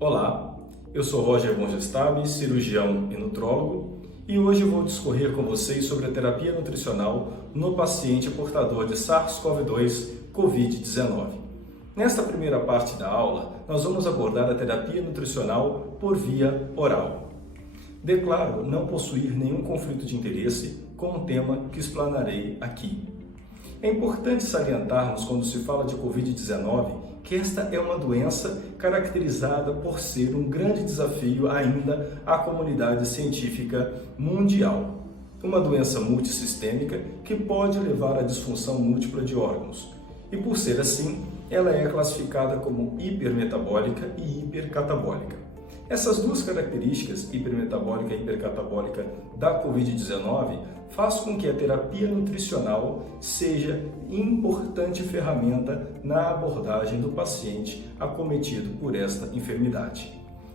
Olá, eu sou Roger Bongestab, cirurgião e nutrólogo, e hoje eu vou discorrer com vocês sobre a terapia nutricional no paciente portador de SARS-CoV-2 Covid-19. Nesta primeira parte da aula, nós vamos abordar a terapia nutricional por via oral. Declaro não possuir nenhum conflito de interesse com o tema que explanarei aqui. É importante salientarmos, quando se fala de Covid-19, que esta é uma doença caracterizada por ser um grande desafio ainda à comunidade científica mundial. Uma doença multissistêmica que pode levar à disfunção múltipla de órgãos. E por ser assim, ela é classificada como hipermetabólica e hipercatabólica. Essas duas características, hipermetabólica e hipercatabólica da Covid-19, faz com que a terapia nutricional seja importante ferramenta na abordagem do paciente acometido por esta enfermidade.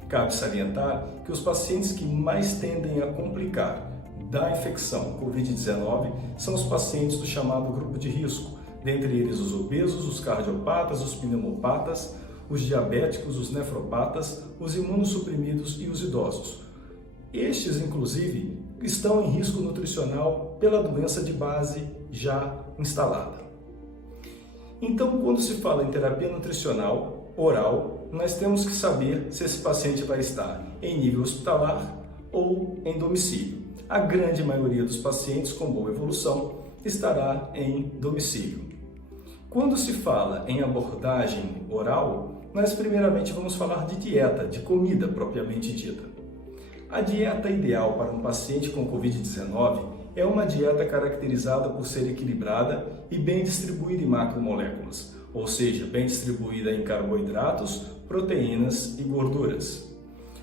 Cabe salientar que os pacientes que mais tendem a complicar da infecção Covid-19 são os pacientes do chamado grupo de risco, dentre eles os obesos, os cardiopatas, os pneumopatas, os diabéticos, os nefropatas, os imunossuprimidos e os idosos. Estes, inclusive, estão em risco nutricional pela doença de base já instalada. Então, quando se fala em terapia nutricional oral, nós temos que saber se esse paciente vai estar em nível hospitalar ou em domicílio. A grande maioria dos pacientes com boa evolução estará em domicílio. Quando se fala em abordagem oral, nós primeiramente vamos falar de dieta, de comida propriamente dita. A dieta ideal para um paciente com Covid-19 é uma dieta caracterizada por ser equilibrada e bem distribuída em macromoléculas, ou seja, bem distribuída em carboidratos, proteínas e gorduras.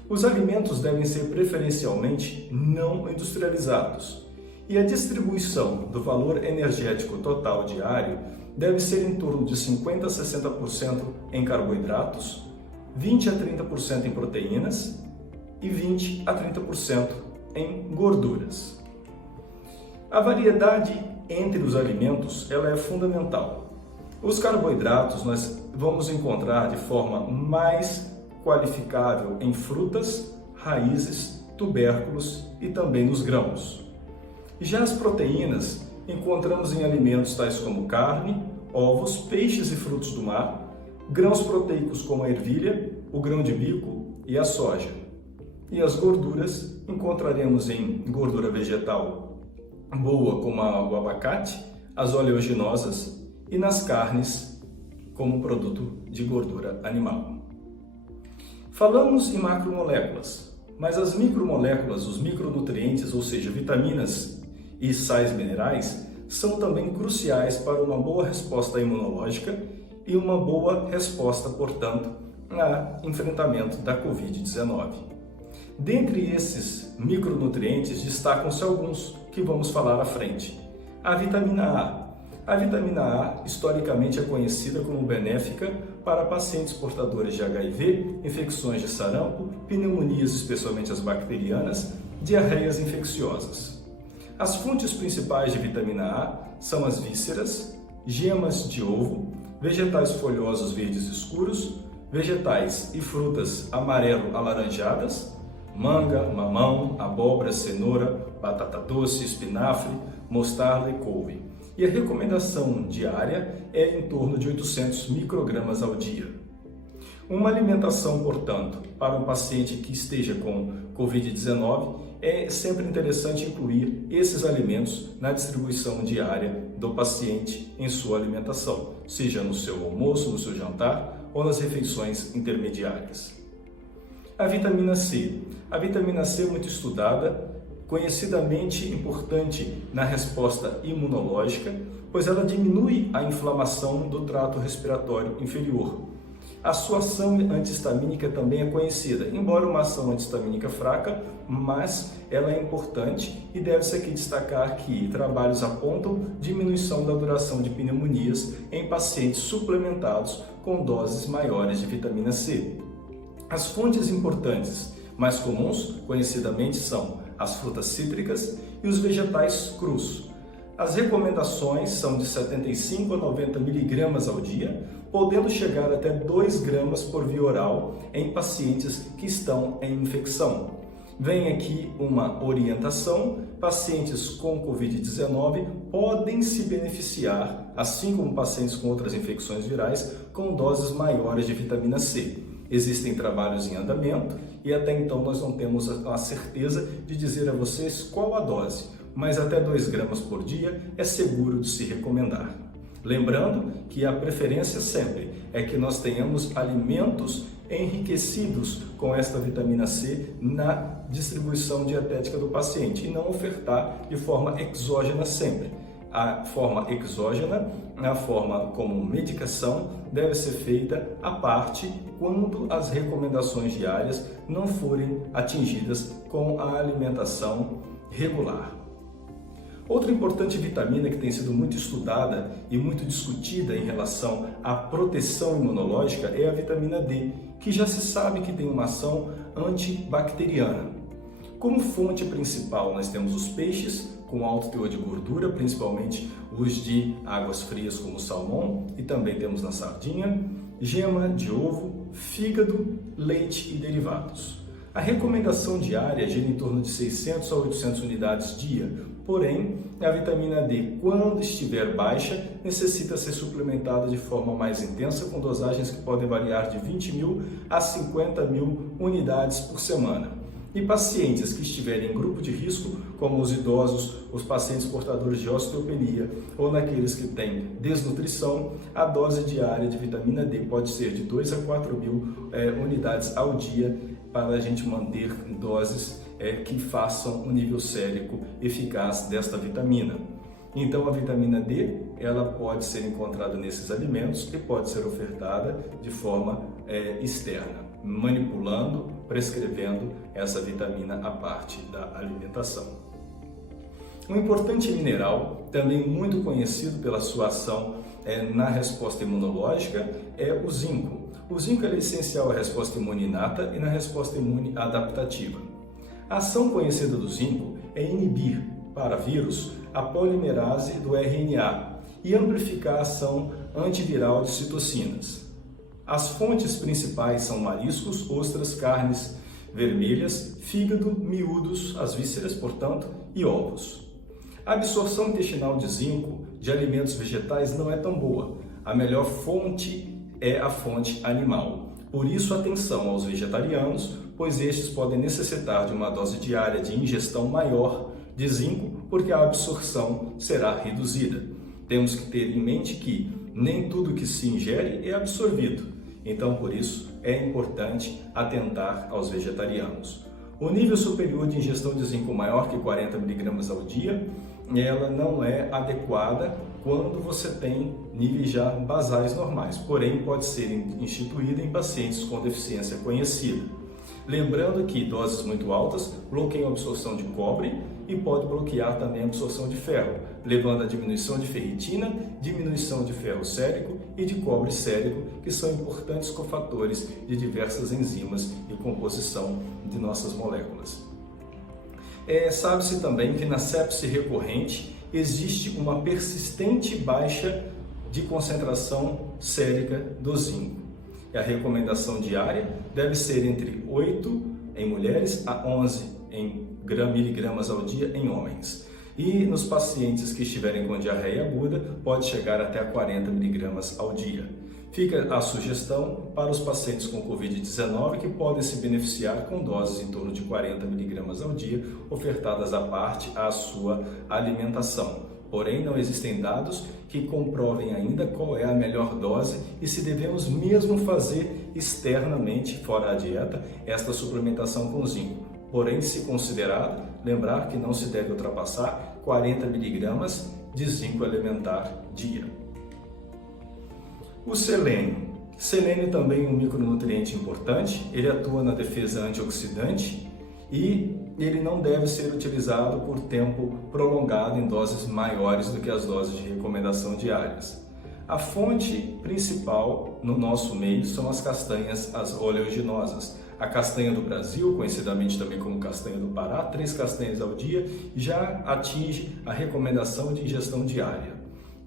Os alimentos devem ser preferencialmente não industrializados e a distribuição do valor energético total diário deve ser em torno de 50% a 60% em carboidratos, 20% a 30% em proteínas e 20% a 30% em gorduras. A variedade entre os alimentos ela é fundamental. Os carboidratos nós vamos encontrar de forma mais qualificável em frutas, raízes, tubérculos e também nos grãos. Já as proteínas encontramos em alimentos tais como carne, ovos, peixes e frutos do mar, grãos proteicos como a ervilha, o grão de bico e a soja. E as gorduras encontraremos em gordura vegetal boa como o abacate, as oleaginosas e nas carnes como produto de gordura animal. Falamos em macromoléculas, mas as micromoléculas, os micronutrientes, ou seja, vitaminas e sais minerais, são também cruciais para uma boa resposta imunológica e uma boa resposta, portanto, no enfrentamento da Covid-19. Dentre esses micronutrientes, destacam-se alguns que vamos falar à frente. A vitamina A. A vitamina A, historicamente, é conhecida como benéfica para pacientes portadores de HIV, infecções de sarampo, pneumonias, especialmente as bacterianas, diarreias infecciosas. As fontes principais de vitamina A são as vísceras, gemas de ovo, vegetais folhosos verdes escuros, vegetais e frutas amarelo-alaranjadas, manga, mamão, abóbora, cenoura, batata doce, espinafre, mostarda e couve. E a recomendação diária é em torno de 800 microgramas ao dia. Uma alimentação, portanto, para um paciente que esteja com Covid-19, é sempre interessante incluir esses alimentos na distribuição diária do paciente em sua alimentação, seja no seu almoço, no seu jantar ou nas refeições intermediárias. A vitamina C. A vitamina C é muito estudada, conhecidamente importante na resposta imunológica, pois ela diminui a inflamação do trato respiratório inferior. A sua ação antihistamínica também é conhecida, embora uma ação antihistamínica fraca, mas ela é importante e deve-se aqui destacar que trabalhos apontam diminuição da duração de pneumonias em pacientes suplementados com doses maiores de vitamina C. As fontes importantes mais comuns, conhecidamente, são as frutas cítricas e os vegetais crus. As recomendações são de 75 a 90 miligramas ao dia, podendo chegar até 2 gramas por via oral em pacientes que estão em infecção. Vem aqui uma orientação: pacientes com Covid-19 podem se beneficiar, assim como pacientes com outras infecções virais, com doses maiores de vitamina C. Existem trabalhos em andamento e até então nós não temos a certeza de dizer a vocês qual a dose, mas até 2 gramas por dia é seguro de se recomendar. Lembrando que a preferência sempre é que nós tenhamos alimentos enriquecidos com esta vitamina C na distribuição dietética do paciente e não ofertar de forma exógena sempre. A forma exógena, a forma como medicação, deve ser feita à parte quando as recomendações diárias não forem atingidas com a alimentação regular. Outra importante vitamina que tem sido muito estudada e muito discutida em relação à proteção imunológica é a vitamina D, que já se sabe que tem uma ação antibacteriana. Como fonte principal, nós temos os peixes com alto teor de gordura, principalmente os de águas frias como o salmão, e também temos na sardinha, gema de ovo, fígado, leite e derivados. A recomendação diária gira em torno de 600 a 800 unidades dia, porém, a vitamina D, quando estiver baixa, necessita ser suplementada de forma mais intensa, com dosagens que podem variar de 20.000 a 50.000 unidades por semana. E pacientes que estiverem em grupo de risco, como os idosos, os pacientes portadores de osteopenia ou naqueles que têm desnutrição, a dose diária de vitamina D pode ser de 2 a 4.000 unidades ao dia para a gente manter doses que façam o nível sérico eficaz desta vitamina. Então a vitamina D ela pode ser encontrada nesses alimentos e pode ser ofertada de forma externa, manipulando, prescrevendo essa vitamina à parte da alimentação. Um importante mineral, também muito conhecido pela sua ação na resposta imunológica, é o zinco. O zinco é essencial à resposta imune inata e na resposta imune adaptativa. A ação conhecida do zinco é inibir, para vírus, a polimerase do RNA e amplificar a ação antiviral de citocinas. As fontes principais são mariscos, ostras, carnes vermelhas, fígado, miúdos, as vísceras, portanto, e ovos. A absorção intestinal de zinco de alimentos vegetais não é tão boa. A melhor fonte é a fonte animal. Por isso, atenção aos vegetarianos, pois estes podem necessitar de uma dose diária de ingestão maior de zinco, porque a absorção será reduzida. Temos que ter em mente que nem tudo que se ingere é absorvido. Então, por isso, é importante atentar aos vegetarianos. O nível superior de ingestão de zinco maior que 40 mg ao dia, ela não é adequada quando você tem níveis já basais normais, porém pode ser instituída em pacientes com deficiência conhecida. Lembrando que doses muito altas bloqueiam a absorção de cobre e pode bloquear também a absorção de ferro, levando a diminuição de ferritina, diminuição de ferro sérico e de cobre sérico, que são importantes cofatores de diversas enzimas e composição de nossas moléculas. Sabe-se também que na sepse recorrente existe uma persistente baixa de concentração sérica do zinco. A recomendação diária deve ser entre 8 em mulheres a 11 miligramas ao dia em homens. E nos pacientes que estiverem com diarreia aguda, pode chegar até a 40 miligramas ao dia. Fica a sugestão para os pacientes com Covid-19 que podem se beneficiar com doses em torno de 40 miligramas ao dia, ofertadas à parte à sua alimentação. Porém, não existem dados que comprovem ainda qual é a melhor dose e se devemos mesmo fazer externamente, fora a dieta, esta suplementação com zinco. Porém, se considerado, lembrar que não se deve ultrapassar 40 miligramas de zinco elementar dia. O selênio. Selênio também é um micronutriente importante, ele atua na defesa antioxidante e ele não deve ser utilizado por tempo prolongado em doses maiores do que as doses de recomendação diárias. A fonte principal no nosso meio são as castanhas, as oleaginosas, A castanha do Brasil, conhecidamente também como castanha do Pará, 3 castanhas ao dia, já atinge a recomendação de ingestão diária.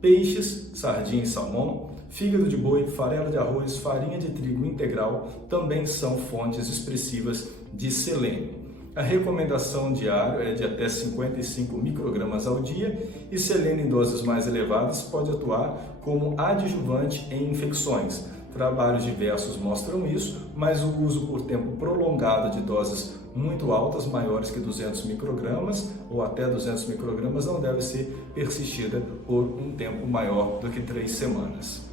Peixes, sardinha e salmão, fígado de boi, farelo de arroz, farinha de trigo integral também são fontes expressivas de selênio. A recomendação diária é de até 55 microgramas ao dia e selênio em doses mais elevadas pode atuar como adjuvante em infecções. Trabalhos diversos mostram isso, mas o uso por tempo prolongado de doses muito altas, maiores que 200 microgramas ou até 200 microgramas, não deve ser persistida por um tempo maior do que 3 semanas.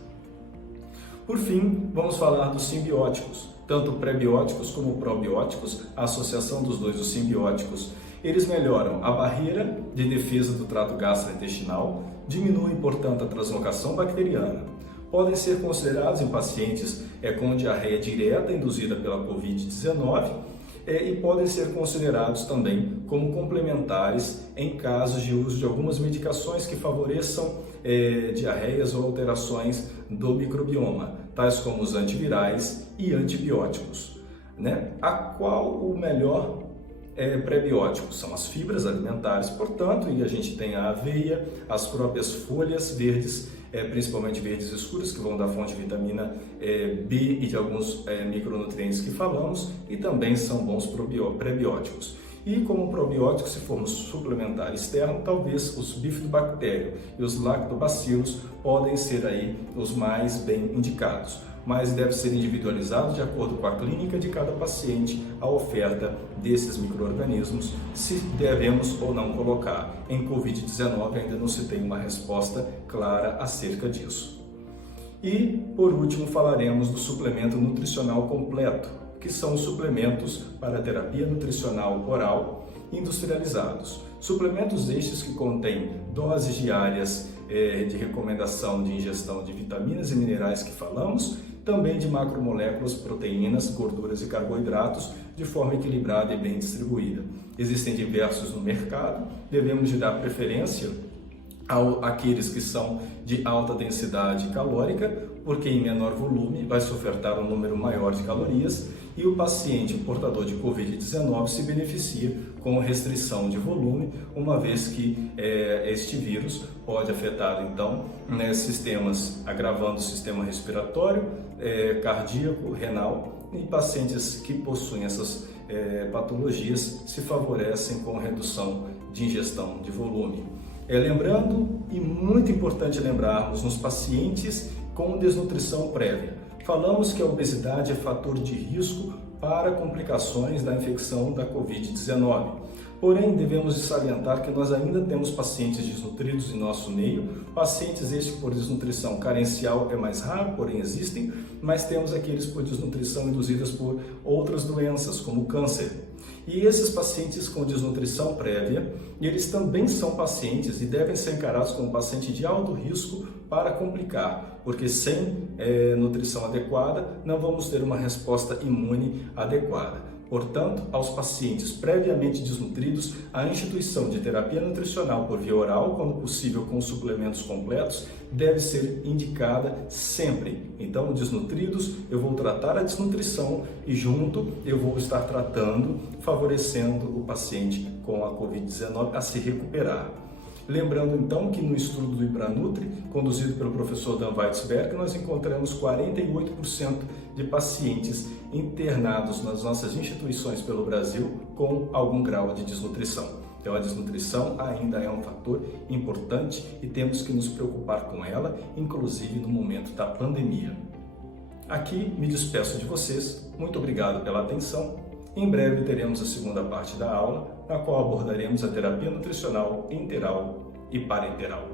Por fim, vamos falar dos simbióticos, tanto prebióticos como probióticos, a associação dos dois, os simbióticos. Eles melhoram a barreira de defesa do trato gastrointestinal, diminuem, portanto, a translocação bacteriana. Podem ser considerados em pacientes com diarreia direta induzida pela Covid-19 e podem ser considerados também como complementares em casos de uso de algumas medicações que favoreçam diarreias ou alterações do microbioma, tais como os antivirais e antibióticos. A qual o melhor prebiótico? São as fibras alimentares, portanto, e a gente tem a aveia, as próprias folhas verdes, principalmente verdes escuras, que vão dar fonte de vitamina B e de alguns micronutrientes que falamos, e também são bons prebióticos. E como probiótico, se formos suplementar externo, talvez os bifidobactério e os lactobacilos podem ser aí os mais bem indicados, mas deve ser individualizado de acordo com a clínica de cada paciente a oferta desses micro-organismos, se devemos ou não colocar. Em Covid-19 ainda não se tem uma resposta clara acerca disso. E, por último, falaremos do suplemento nutricional completo, que são os suplementos para terapia nutricional oral industrializados. Suplementos estes que contêm doses diárias de recomendação de ingestão de vitaminas e minerais que falamos, também de macromoléculas, proteínas, gorduras e carboidratos de forma equilibrada e bem distribuída. Existem diversos no mercado, devemos de dar preferência àqueles que são de alta densidade calórica, porque em menor volume vai se ofertar um número maior de calorias e o paciente portador de Covid-19 se beneficia com restrição de volume, uma vez que este vírus pode afetar então sistemas, agravando o sistema respiratório, cardíaco, renal, e pacientes que possuem essas patologias se favorecem com redução de ingestão de volume. Lembrando, e muito importante lembrarmos, nos pacientes com desnutrição prévia, falamos que a obesidade é fator de risco para complicações da infecção da Covid-19. Porém, devemos salientar que nós ainda temos pacientes desnutridos em nosso meio, pacientes estes por desnutrição carencial é mais raro, porém existem, mas temos aqueles por desnutrição induzidas por outras doenças, como câncer. E esses pacientes com desnutrição prévia, eles também são pacientes e devem ser encarados como paciente de alto risco para complicar, porque sem nutrição adequada não vamos ter uma resposta imune adequada. Portanto, aos pacientes previamente desnutridos, a instituição de terapia nutricional por via oral, quando possível com suplementos completos, deve ser indicada sempre. Então, desnutridos, eu vou tratar a desnutrição e junto eu vou estar tratando, favorecendo o paciente com a Covid-19 a se recuperar. Lembrando então que no estudo do IBRANUTRI, conduzido pelo professor Dan Weitzberg, nós encontramos 48% de pacientes internados nas nossas instituições pelo Brasil com algum grau de desnutrição. Então a desnutrição ainda é um fator importante e temos que nos preocupar com ela, inclusive no momento da pandemia. Aqui me despeço de vocês, muito obrigado pela atenção. Em breve teremos a segunda parte da aula, na qual abordaremos a terapia nutricional enteral e parenteral.